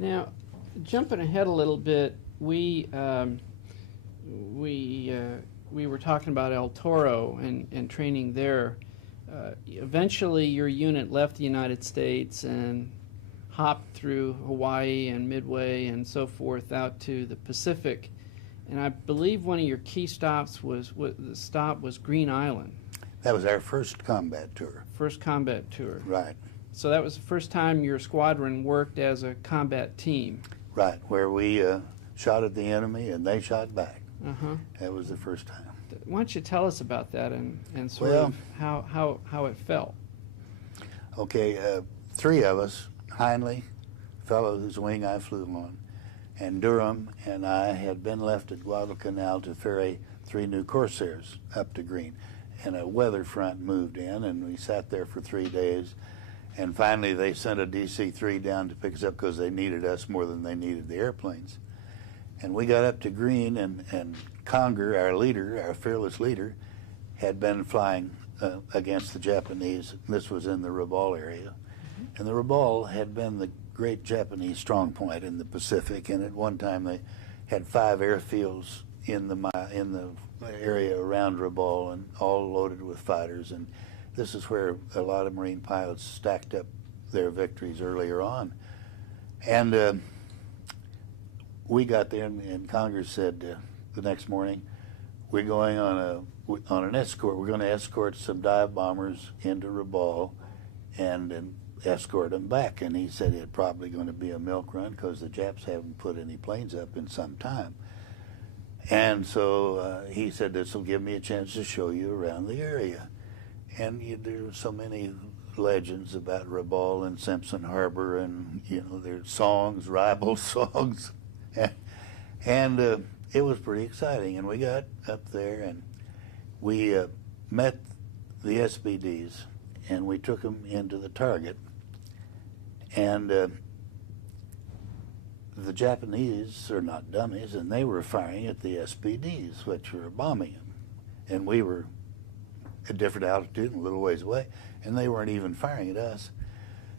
Now, jumping ahead a little bit, we were talking about El Toro and training there. Eventually, your unit left the United States and hopped through Hawaii and Midway and so forth out to the Pacific. And I believe one of your key stops was Green Island. That was our first combat tour. First combat tour. Right. So that was the first time your squadron worked as a combat team. Right, where we shot at the enemy and they shot back. Uh-huh. That was the first time. Why don't you tell us about that and sort of how it felt? Okay, three of us, Heinley, fellow whose wing I flew on, and Durham and I had been left at Guadalcanal to ferry 3 new Corsairs up to Green. And a weather front moved in, and we sat there for 3 days. And finally, they sent a DC-3 down to pick us up because they needed us more than they needed the airplanes. And we got up to Green, and Conger, our leader, our fearless leader, had been flying against the Japanese. This was in the Rabaul area. And the Rabaul had been the great Japanese strong point in the Pacific, and at one time they had 5 airfields in the area around Rabaul, and all loaded with fighters. And this is where a lot of Marine pilots stacked up their victories earlier on. And we got there, and Congress said the next morning, we're going on an escort. We're going to escort some dive bombers into Rabaul and escort them back. And he said it's probably going to be a milk run because the Japs haven't put any planes up in some time. And so he said, this will give me a chance to show you around the area. And there were so many legends about Rabaul and Simpson Harbor, and there's songs, rival songs, and it was pretty exciting. And we got up there, and we met the SBDs, and we took them into the target, and the Japanese are not dummies, and they were firing at the SBDs, which were bombing them, and we were at different altitude and a little ways away, and they weren't even firing at us.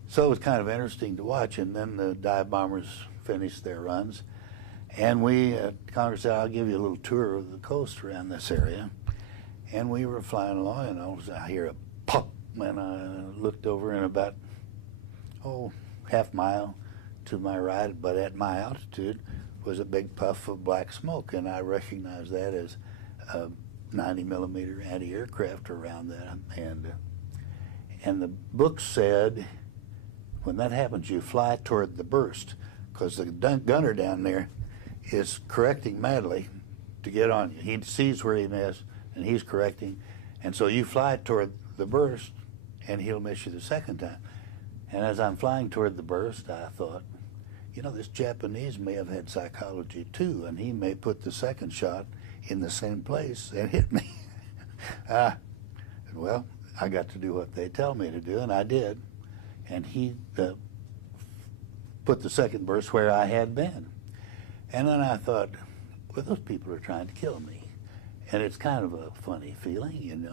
So it was kind of interesting to watch. And then the dive bombers finished their runs, and we, Congress said, I'll give you a little tour of the coast around this area. And we were flying along, and I hear a pop, and I looked over, and about, half mile to my right, but at my altitude, was a big puff of black smoke, and I recognized that as 90-millimeter anti-aircraft around that. And the book said, when that happens, you fly toward the burst, because the gunner down there is correcting madly to get on you. He sees where he missed, and he's correcting, and so you fly toward the burst, and he'll miss you the second time. And as I'm flying toward the burst, I thought, this Japanese may have had psychology too, and he may put the second shot in the same place and hit me. Well, I got to do what they tell me to do, and I did. And he put the second burst where I had been. And then I thought, well, those people are trying to kill me. And it's kind of a funny feeling,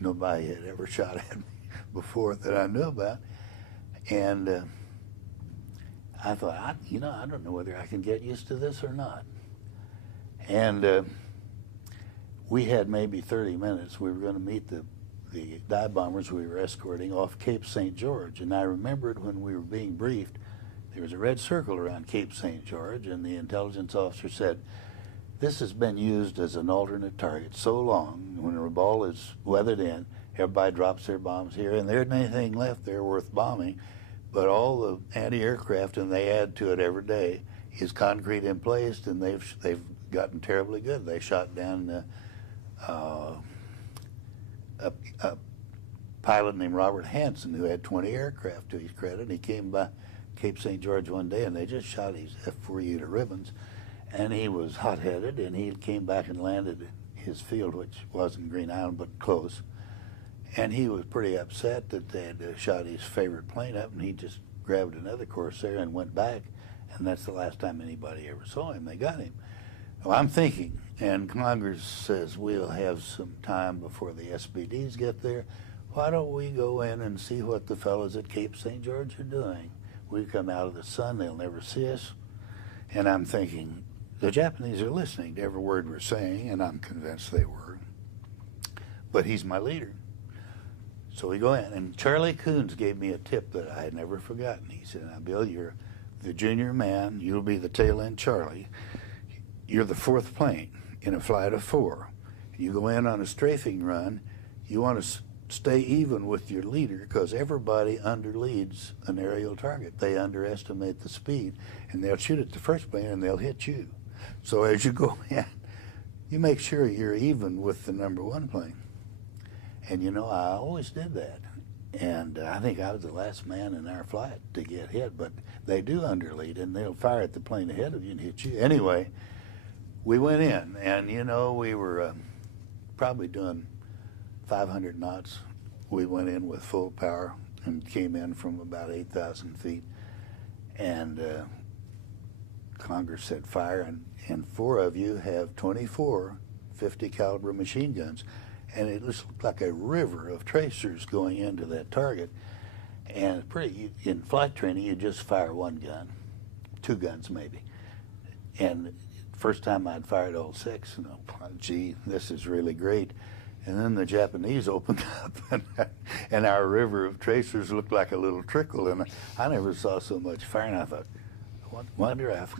nobody had ever shot at me before that I knew about. And I thought, I don't know whether I can get used to this or not. And we had maybe 30 minutes. We were going to meet the dive bombers we were escorting off Cape St. George. And I remembered when we were being briefed, there was a red circle around Cape St. George, and the intelligence officer said, this has been used as an alternate target so long. When Rabaul is weathered in, everybody drops their bombs here, and there isn't anything left there worth bombing. But all the anti-aircraft, and they add to it every day, is concrete in place, and they've gotten terribly good. They shot down a pilot named Robert Hansen who had 20 aircraft to his credit. He came by Cape St. George one day, and they just shot his F-4U to ribbons, and he was hot-headed, and he came back and landed his field, which wasn't Green Island but close. And he was pretty upset that they had shot his favorite plane up, and he just grabbed another Corsair and went back, and that's the last time anybody ever saw him. They got him. Well, I'm thinking, and Congress says we'll have some time before the SBDs get there. Why don't we go in and see what the fellows at Cape St. George are doing? We come out of the sun, they'll never see us. And I'm thinking, the Japanese are listening to every word we're saying, and I'm convinced they were. But he's my leader. So we go in, and Charlie Coons gave me a tip that I had never forgotten. He said, now, Bill, you're the junior man. You'll be the tail end Charlie. You're the fourth plane in a flight of 4. You go in on a strafing run. You want to stay even with your leader because everybody underleads an aerial target. They underestimate the speed, and they'll shoot at the first plane, and they'll hit you. So as you go in, you make sure you're even with the number 1 plane. And, you know, I always did that. And I think I was the last man in our flight to get hit, but they do underlead, and they'll fire at the plane ahead of you and hit you. Anyway, we went in, and, you know, we were probably doing 500 knots. We went in with full power and came in from about 8,000 feet. And Congress said fire, and 4 of you have 24 50 caliber machine guns. And it looked like a river of tracers going into that target. And in flight training, you just fire 1 gun, 2 guns maybe. And first time I'd fired all 6, and gee, this is really great. And then the Japanese opened up, and our river of tracers looked like a little trickle. And I never saw so much fire. And I thought, wonder if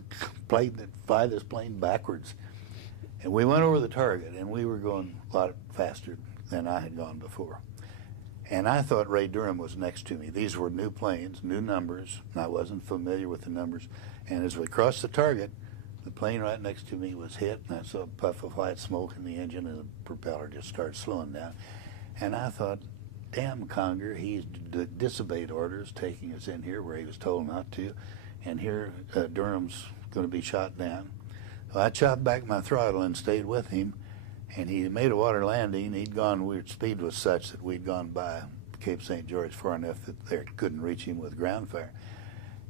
I fly this plane backwards. And we went over the target, and we were going a lot faster than I had gone before. And I thought Ray Durham was next to me. These were new planes, new numbers, and I wasn't familiar with the numbers. And as we crossed the target, the plane right next to me was hit, and I saw a puff of white smoke in the engine, and the propeller just started slowing down. And I thought, damn Conger, he's disobeyed orders, taking us in here where he was told not to, and here Durham's going to be shot down. So I chopped back my throttle and stayed with him, and he made a water landing. Our speed was such that we'd gone by Cape St. George far enough that they couldn't reach him with ground fire.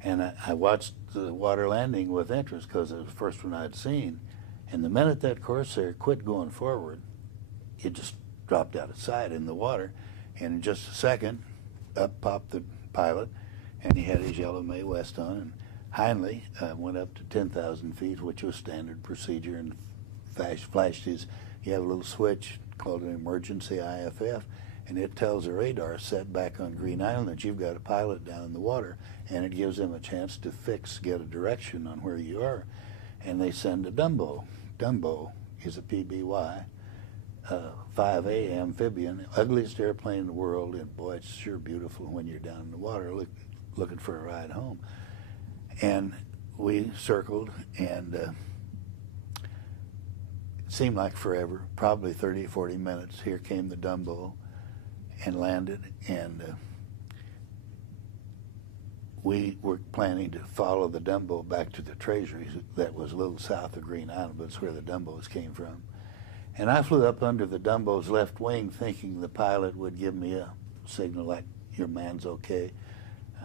And I watched the water landing with interest because it was the first one I'd seen. And the minute that Corsair quit going forward, it just dropped out of sight in the water. And in just a second, up popped the pilot, and he had his yellow Mae West on, and Heinley went up to 10,000 feet, which was standard procedure, and flashed his, you have a little switch called an emergency IFF, and it tells the radar set back on Green Island that you've got a pilot down in the water, and it gives them a chance to get a direction on where you are. And they send a Dumbo. Dumbo is a PBY, 5A amphibian, ugliest airplane in the world, and boy, it's sure beautiful when you're down in the water looking for a ride home. And we circled, and it seemed like forever, probably 30, 40 minutes. Here came the Dumbo and landed, and we were planning to follow the Dumbo back to the Treasury that was a little south of Green Island, but it's where the Dumbos came from. And I flew up under the Dumbo's left wing thinking the pilot would give me a signal like, your man's okay.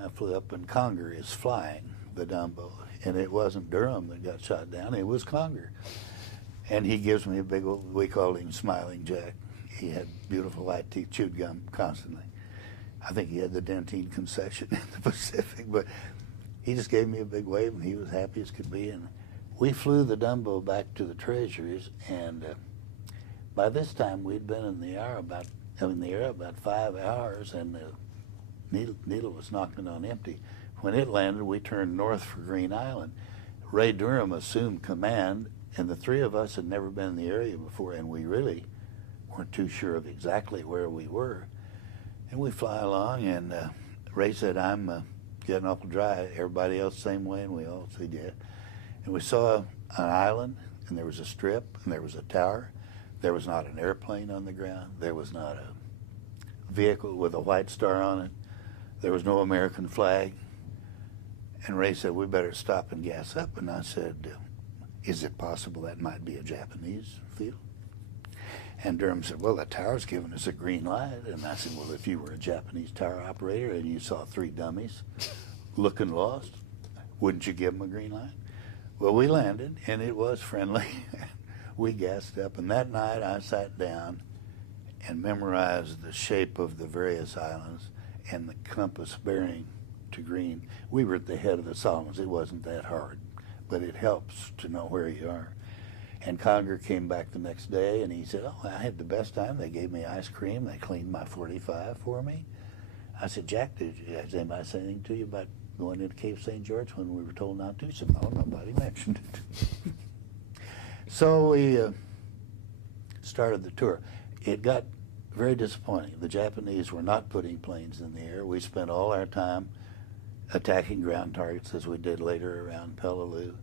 I flew up, and Conger is flying the Dumbo, and it wasn't Durham that got shot down, it was Conger. And he gives me a big old, we called him Smiling Jack. He had beautiful white teeth, chewed gum constantly. I think he had the dentine concession in the Pacific, but he just gave me a big wave, and he was happy as could be. And we flew the Dumbo back to the Treasuries, and by this time we'd been in the air about 5 hours, and the needle was knocking on empty. When it landed, we turned north for Green Island. Ray Durham assumed command, and the 3 of us had never been in the area before, and we really weren't too sure of exactly where we were. And we fly along, and Ray said, I'm getting awful dry. Everybody else same way, and we all said, yeah. And we saw an island, and there was a strip, and there was a tower. There was not an airplane on the ground. There was not a vehicle with a white star on it. There was no American flag. And Ray said, we better stop and gas up. And I said, is it possible that might be a Japanese field? And Durham said, well, the tower's giving us a green light. And I said, well, if you were a Japanese tower operator and you saw 3 dummies looking lost, wouldn't you give them a green light? Well, we landed, and it was friendly. We gassed up, and that night I sat down and memorized the shape of the various islands and the compass bearing to green. We were at the head of the Solomons. It wasn't that hard, but it helps to know where you are. And Conger came back the next day, and he said, "Oh, I had the best time. They gave me ice cream. They cleaned my 45 for me." I said, "Jack, has anybody say anything to you about going into Cape St. George when we were told not to?" He said, "No, nobody mentioned it." So we started the tour. It got very disappointing. The Japanese were not putting planes in the air. We spent all our time attacking ground targets, as we did later around Peleliu.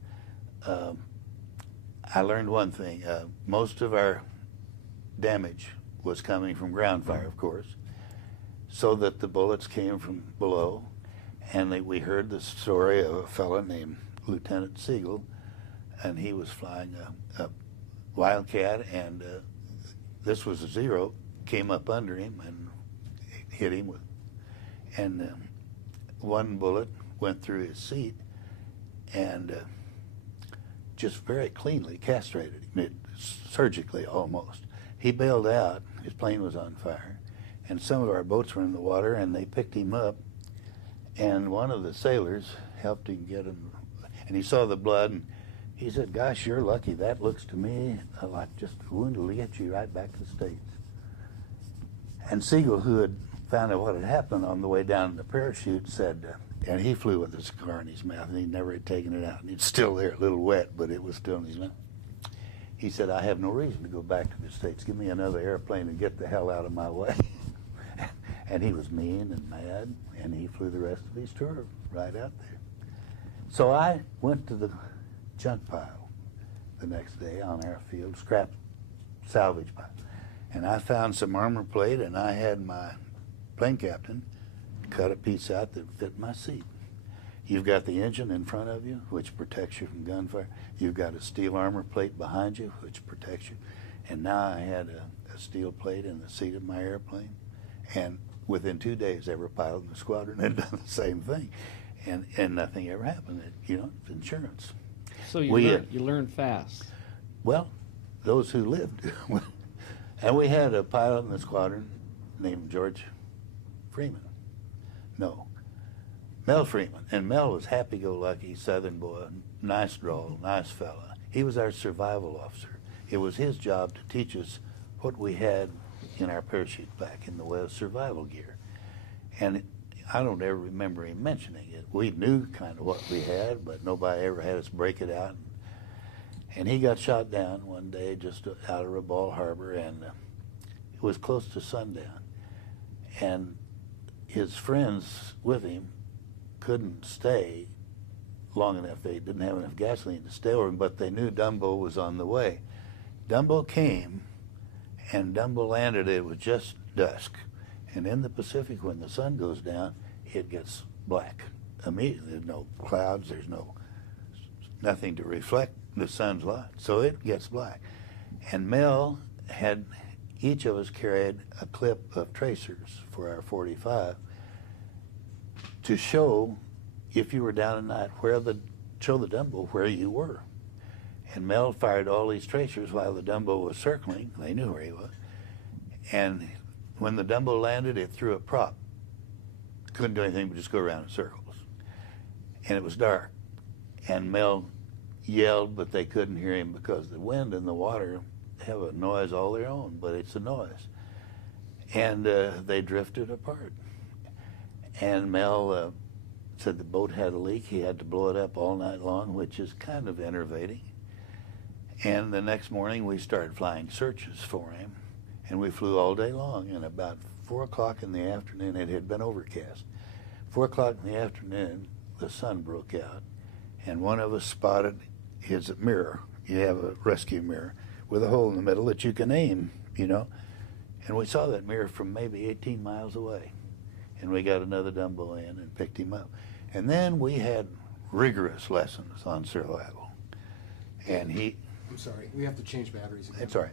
I learned one thing. Most of our damage was coming from ground fire, of course, so that the bullets came from below. And we heard the story of a fellow named Lieutenant Siegel, and he was flying a Wildcat, and this was a Zero, came up under him and hit him with, and one bullet went through his seat and just very cleanly castrated him, surgically almost. He bailed out. His plane was on fire, and some of our boats were in the water, and they picked him up, and one of the sailors helped him get him, and he saw the blood, and he said, "Gosh, you're lucky. That looks to me like just a wound will get you right back to the States." And Siegel, who had found out what had happened on the way down in the parachute, said, and he flew with a cigar in his mouth, and he never had taken it out. And it's still there, a little wet, but it was still in his mouth. He said, "I have no reason to go back to the States. Give me another airplane and get the hell out of my way." And he was mean and mad, and he flew the rest of his tour right out there. So I went to the junk pile the next day on our field, scrap salvage pile. And I found some armor plate, and I had my plane captain cut a piece out that fit my seat. You've got the engine in front of you, which protects you from gunfire. You've got a steel armor plate behind you, which protects you. And now I had a steel plate in the seat of my airplane. And within 2 days, every pilot in the squadron had done the same thing. And nothing ever happened. It's insurance. So you learn fast. Well, those who lived. And we had a pilot in the squadron named George Freeman. No, Mel Freeman. And Mel was happy-go-lucky Southern boy, nice drawl, nice fella. He was our survival officer. It was his job to teach us what we had in our parachute pack in the way of survival gear. And I don't ever remember him mentioning it. We knew kind of what we had, but nobody ever had us break it out. And he got shot down one day just out of Rabaul Harbor, and it was close to sundown. And his friends with him couldn't stay long enough. They didn't have enough gasoline to stay over him, but they knew Dumbo was on the way. Dumbo came, and Dumbo landed. It was just dusk. And in the Pacific, when the sun goes down, it gets black immediately. There's no clouds. There's nothing to reflect the sun's light. So it gets black. And Mel had, each of us carried a clip of tracers for our 45 to show, if you were down at night, show the Dumbo where you were. And Mel fired all these tracers while the Dumbo was circling. They knew where he was. And when the Dumbo landed, it threw a prop. Couldn't do anything but just go around in circles. And it was dark. And Mel yelled, but they couldn't hear him because the wind and the water have a noise all their own, but it's a noise. And they drifted apart. And Mel said the boat had a leak. He had to blow it up all night long, which is kind of enervating. And the next morning, we started flying searches for him. And we flew all day long, and about 4 o'clock in the afternoon, it had been overcast. 4 o'clock in the afternoon, the sun broke out, and one of us spotted his mirror. You have a rescue mirror with a hole in the middle that you can aim, And we saw that mirror from maybe 18 miles away. And we got another Dumbo in and picked him up. And then we had rigorous lessons on survival. And I'm sorry, we have to change batteries again. That's all right.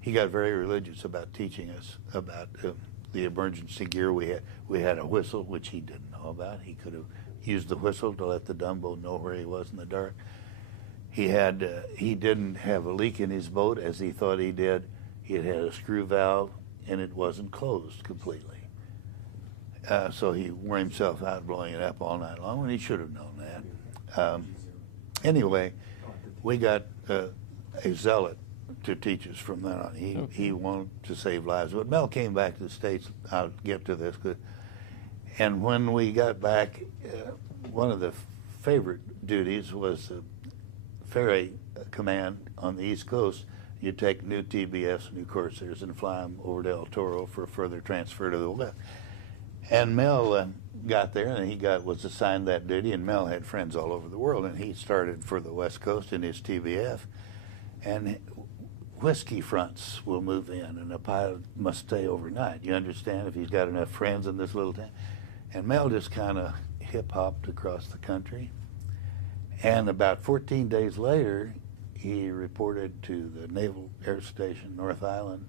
He got very religious about teaching us about the emergency gear we had. We had a whistle, which he didn't know about. He could have used the whistle to let the Dumbo know where he was in the dark. He didn't have a leak in his boat as he thought he did. He had a screw valve, and it wasn't closed completely. So he wore himself out blowing it up all night long, and he should have known that. Anyway, we got a zealot to teach us from then on. He wanted to save lives. But Mel came back to the States. I'll get to this. And when we got back, one of the favorite duties was the ferry command on the East Coast. You take new TBFs, new Corsairs, and fly them over to El Toro for further transfer to the West. And Mel got there, and he was assigned that duty, and Mel had friends all over the world, and he started for the West Coast in his TBF. And whiskey fronts will move in, and a pilot must stay overnight. You understand, if he's got enough friends in this little town. And Mel just kind of hip-hopped across the country. And about 14 days later, he reported to the Naval Air Station, North Island,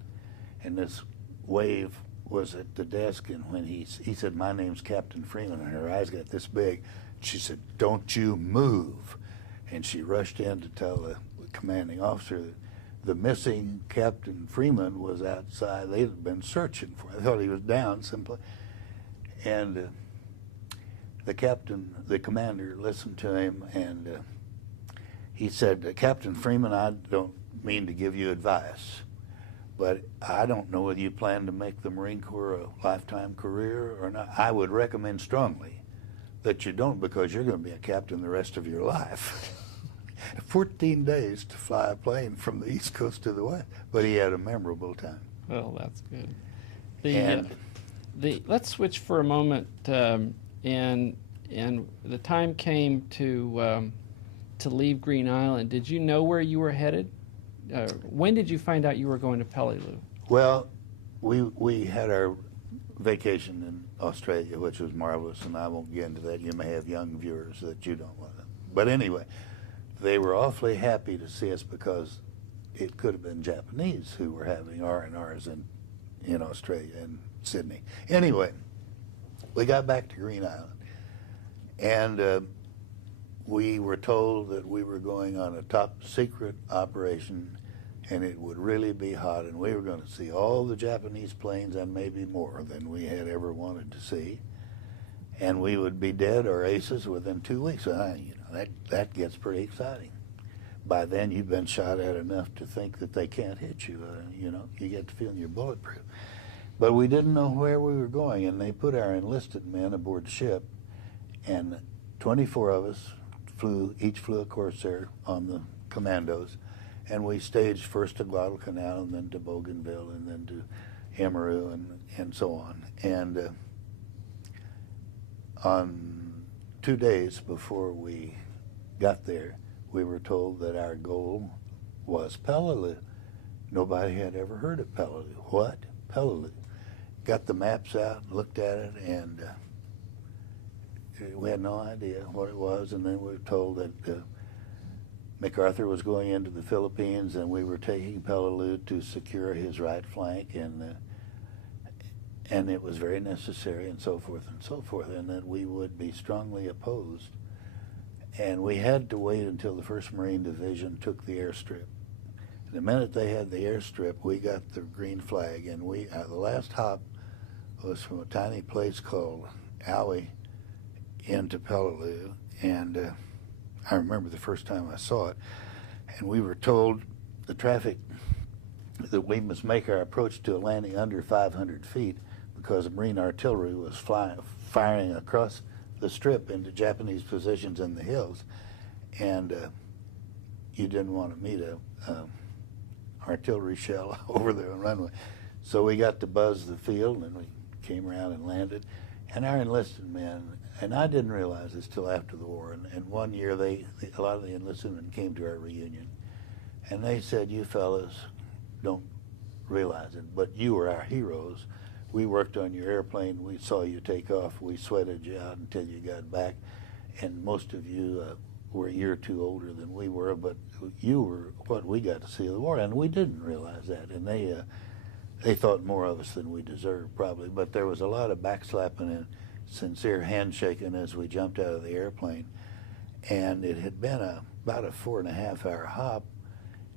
and this wave was at the desk, and when he said, "My name's Captain Freeman," and her eyes got this big. She said, "Don't you move." And she rushed in to tell the commanding officer that the missing Captain Freeman was outside. They had been searching for him. They thought he was down someplace. And the commander listened to him, and he said, "Captain Freeman, I don't mean to give you advice, but I don't know whether you plan to make the Marine Corps a lifetime career or not. I would recommend strongly that you don't, because you're going to be a captain the rest of your life." 14 days to fly a plane from the East Coast to the West, but he had a memorable time. Well, that's good. And Let's switch for a moment, and the time came to leave Green Island. Did you know where you were headed? When did you find out you were going to Peleliu? Well, we had our vacation in Australia, which was marvelous, and I won't get into that. You may have young viewers that you don't want to. But anyway, they were awfully happy to see us, because it could have been Japanese who were having R&Rs in Australia and Sydney. Anyway, we got back to Green Island, and we were told that we were going on a top secret operation, and it would really be hot, and we were going to see all the Japanese planes and maybe more than we had ever wanted to see, and we would be dead or aces within 2 weeks. That gets pretty exciting. By then, you've been shot at enough to think that they can't hit you. You get the feeling you're bulletproof. But we didn't know where we were going, and they put our enlisted men aboard ship, and 24 of us each flew a Corsair on the commandos, and we staged first to Guadalcanal, and then to Bougainville, and then to Emery, and so on. And on 2 days before we got there, we were told that our goal was Peleliu. Nobody had ever heard of Peleliu. What? Peleliu. Got the maps out, looked at it, and we had no idea what it was. And then we were told that MacArthur was going into the Philippines, and we were taking Peleliu to secure his right flank, and it was very necessary, and so forth, and that we would be strongly opposed. And we had to wait until the 1st Marine Division took the airstrip. The minute they had the airstrip, we got the green flag, and the last hop was from a tiny place called Aui into Peleliu, and I remember the first time I saw it, and we were told the traffic that we must make our approach to a landing under 500 feet, because Marine artillery was firing across the strip into Japanese positions in the hills, and you didn't want to meet a artillery shell over the runway. So we got to buzz the field, and we came around and landed. And our enlisted men, and I didn't realize this till after the war, and one year a lot of the enlisted men came to our reunion, and they said, "You fellas don't realize it, but you were our heroes. We worked on your airplane. We saw you take off. We sweated you out until you got back, and most of you were a year or two older than we were, but you were what we got to see of the war." And we didn't realize that, and they thought more of us than we deserved, probably. But there was a lot of backslapping and sincere handshaking as we jumped out of the airplane, and it had been about a 4.5-hour hop,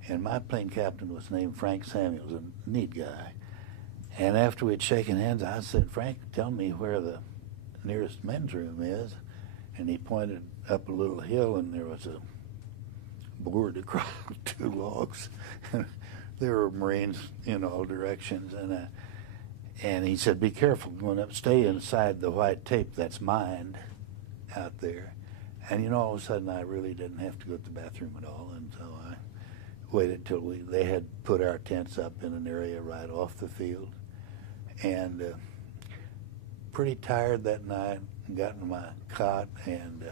and my plane captain was named Frank Samuels, a neat guy. And after we'd shaken hands, I said, Frank, tell me where the nearest men's room is. And he pointed up a little hill, and there was a board across 2 logs. There were Marines in all directions. And he said, be careful going up, stay inside the white tape that's mined out there. And, you know, all of a sudden I really didn't have to go to the bathroom at all. And so I waited till they had put our tents up in an area right off the field. And pretty tired that night, got in my cot and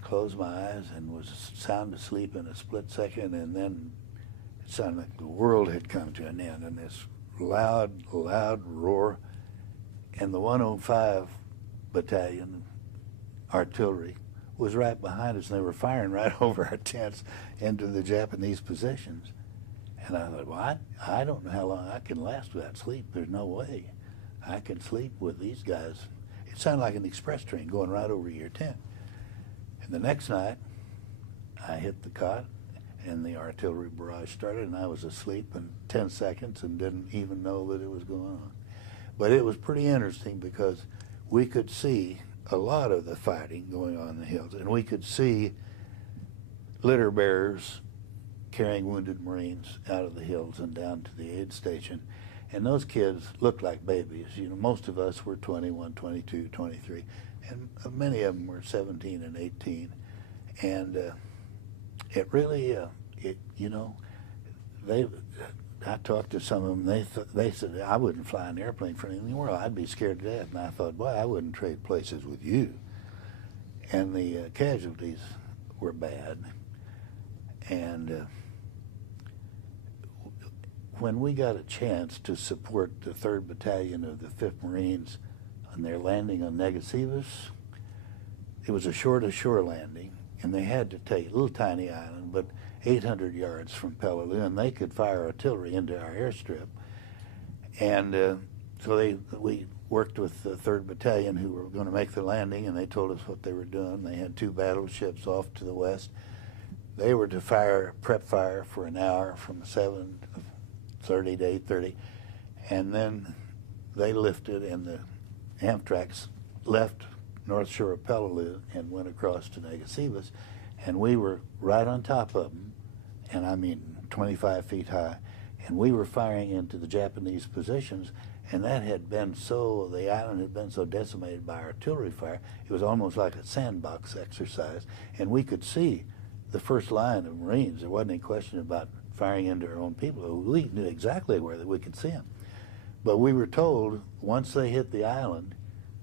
closed my eyes and was sound asleep in a split second, and then it sounded like the world had come to an end, and this loud roar, and the 105 Battalion artillery was right behind us, and they were firing right over our tents into the Japanese positions. And I thought, well, I don't know how long I can last without sleep. There's no way I can sleep with these guys. It sounded like an express train going right over your tent. And the next night, I hit the cot, and the artillery barrage started, and I was asleep in 10 seconds and didn't even know that it was going on. But it was pretty interesting because we could see a lot of the fighting going on in the hills, and we could see litter bearers carrying wounded Marines out of the hills and down to the aid station. And those kids looked like babies. You know, most of us were 21, 22, 23, and many of them were 17 and 18. And it really, you know, I talked to some of them. They said, I wouldn't fly an airplane for anything in the world. I'd be scared to death. And I thought, boy, I wouldn't trade places with you. And the casualties were bad. And when we got a chance to support the 3rd Battalion of the 5th Marines on their landing on Negasivas, it was a shore-to-shore landing, and they had to take a little tiny island, but 800 yards from Peleliu, and they could fire artillery into our airstrip. And so we worked with the 3rd Battalion, who were going to make the landing, and they told us what they were doing. They had 2 battleships off to the west. They were to prep fire for an hour from 7:30 to 8:30, and then they lifted, and the Amtraks left north shore of Peleliu and went across to Negasivas, and we were right on top of them, and I mean 25 feet high, and we were firing into the Japanese positions, and that had been so, the island had been so decimated by artillery fire, it was almost like a sandbox exercise, and we could see the first line of Marines. There wasn't any question about firing into our own people. We knew exactly where we could see them. But we were told once they hit the island,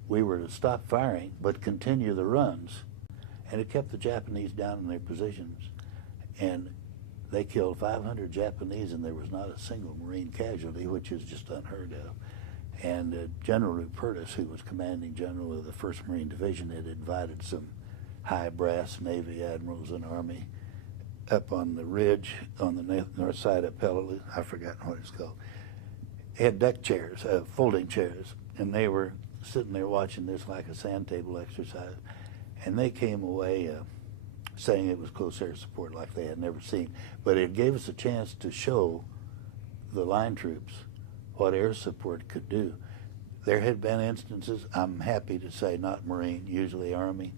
we were to stop firing but continue the runs. And it kept the Japanese down in their positions. And they killed 500 Japanese, and there was not a single Marine casualty, which is just unheard of. And General Rupertus, who was commanding general of the 1st Marine Division, had invited some high brass Navy admirals and Army up on the ridge on the north side of Peleliu. I've forgotten what it's called. They had deck chairs, folding chairs, and they were sitting there watching this like a sand table exercise. And they came away saying it was close air support like they had never seen. But it gave us a chance to show the line troops what air support could do. There had been instances, I'm happy to say not Marine, usually Army,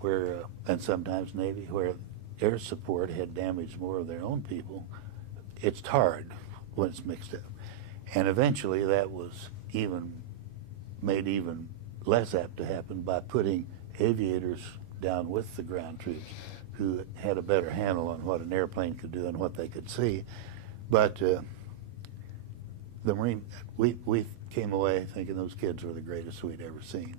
where and sometimes Navy, where air support had damaged more of their own people. It's hard when it's mixed up. And eventually that was made even less apt to happen by putting aviators down with the ground troops who had a better handle on what an airplane could do and what they could see. But the Marine, we came away thinking those kids were the greatest we'd ever seen.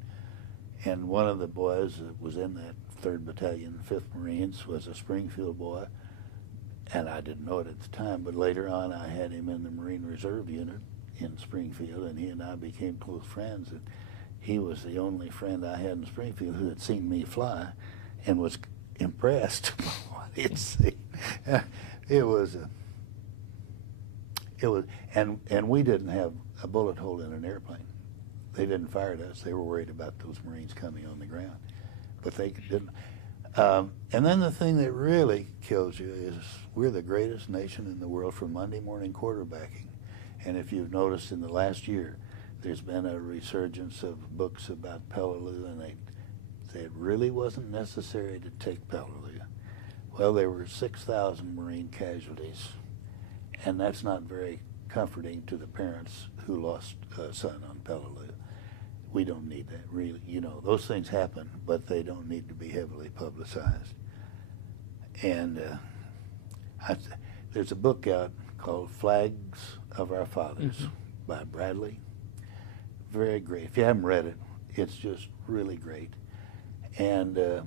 And one of the boys that was in that 3rd Battalion, 5th Marines, was a Springfield boy, and I didn't know it at the time, but later on I had him in the Marine Reserve unit in Springfield, and he and I became close friends. And he was the only friend I had in Springfield who had seen me fly and was impressed by what he had seen. And we didn't have a bullet hole in an airplane. They didn't fire at us. They were worried about those Marines coming on the ground, but they didn't. And then the thing that really kills you is we're the greatest nation in the world for Monday morning quarterbacking. And if you've noticed in the last year, there's been a resurgence of books about Peleliu, and they say it really wasn't necessary to take Peleliu. Well, there were 6,000 Marine casualties, and that's not very comforting to the parents who lost a son on Peleliu. We don't need that, really. You know, those things happen, but they don't need to be heavily publicized. And there's a book out called Flags of Our Fathers by Bradley. Very great. If you haven't read it, it's just really great. And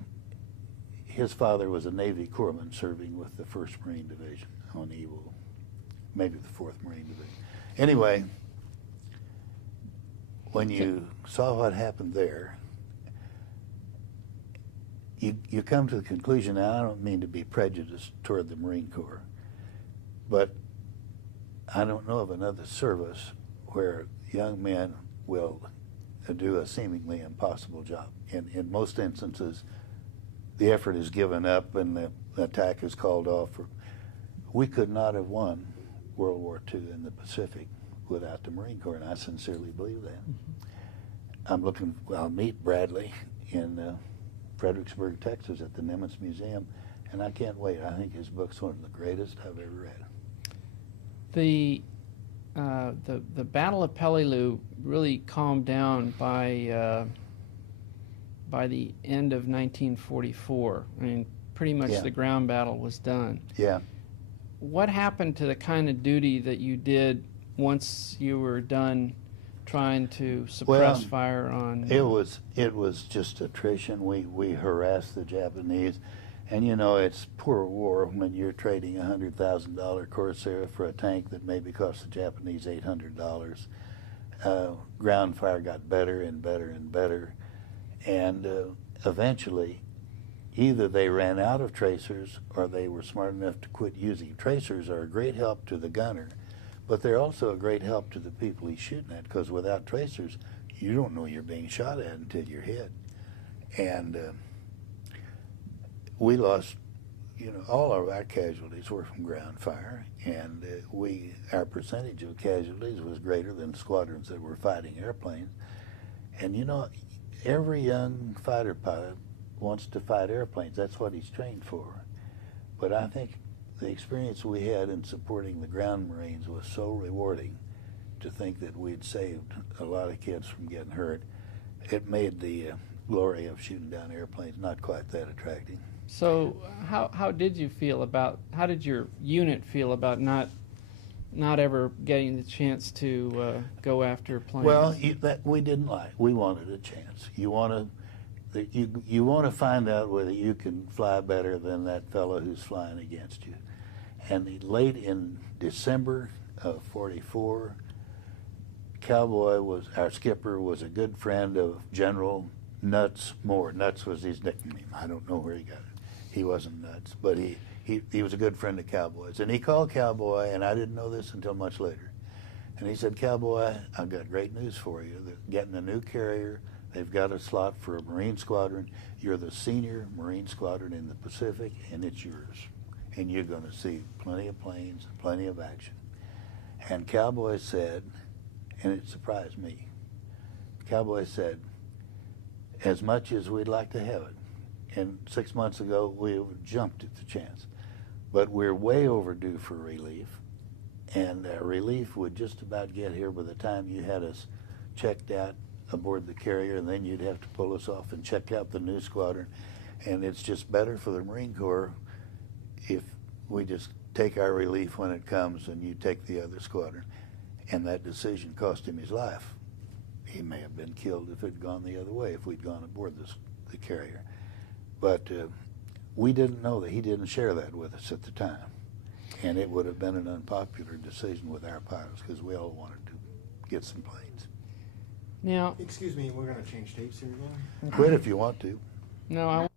his father was a Navy corpsman serving with the 1st Marine Division on Eagle, maybe the 4th Marine Division. Anyway, when you saw what happened there, you come to the conclusion, now I don't mean to be prejudiced toward the Marine Corps, but I don't know of another service where young men will do a seemingly impossible job. In most instances, the effort is given up and the attack is called off. We could not have won World War II in the Pacific without the Marine Corps, and I sincerely believe that. I'll meet Bradley in Fredericksburg, Texas at the Nimitz Museum, and I can't wait. I think his book's one of the greatest I've ever read. The Battle of Peleliu really calmed down by the end of 1944. I mean, pretty much the ground battle was done. Yeah. What happened to the kind of duty that you did once you were done trying to suppress fire on? It was just attrition. We harassed the Japanese, and you know, it's poor war when you're trading a $100,000 Corsair for a tank that maybe cost the Japanese $800. Ground fire got better and better and better, and eventually either they ran out of tracers or they were smart enough to quit using. Tracers are a great help to the gunner, but they're also a great help to the people he's shooting at, because without tracers, you don't know you're being shot at until you're hit. And we lost, you know, all of our casualties were from ground fire, and our percentage of casualties was greater than squadrons that were fighting airplanes. And you know, every young fighter pilot wants to fight airplanes. That's what he's trained for. But I think the experience we had in supporting the ground Marines was so rewarding to think that we'd saved a lot of kids from getting hurt. It made the glory of shooting down airplanes not quite that attractive. So how did you feel about, how did your unit feel about not ever getting the chance to go after planes? Well, that we didn't like. We wanted a chance. You want to find out whether you can fly better than that fellow who's flying against you. And late in December of '44, Cowboy our skipper was a good friend of General Nuts Moore. Nuts was his nickname. I don't know where he got it. He wasn't Nuts, but he was a good friend of Cowboy's. And he called Cowboy, and I didn't know this until much later. And he said, "Cowboy, I've got great news for you. They're getting a new carrier. They've got a slot for a Marine squadron. You're the senior Marine squadron in the Pacific, and it's yours. And you're going to see plenty of planes, plenty of action." And Cowboy said, and it surprised me, Cowboy said, "As much as we'd like to have it, and 6 months ago we jumped at the chance, but we're way overdue for relief, and relief would just about get here by the time you had us checked out aboard the carrier, and then you'd have to pull us off and check out the new squadron. And it's just better for the Marine Corps if we just take our relief when it comes and you take the other squadron." And that decision cost him his life. He may have been killed if it had gone the other way, if we'd gone aboard the carrier. But we didn't know that. He didn't share that with us at the time. And it would have been an unpopular decision with our pilots, because we all wanted to get some planes. Now, Excuse me, we're going to change tapes here again? Quit if you want to. no, I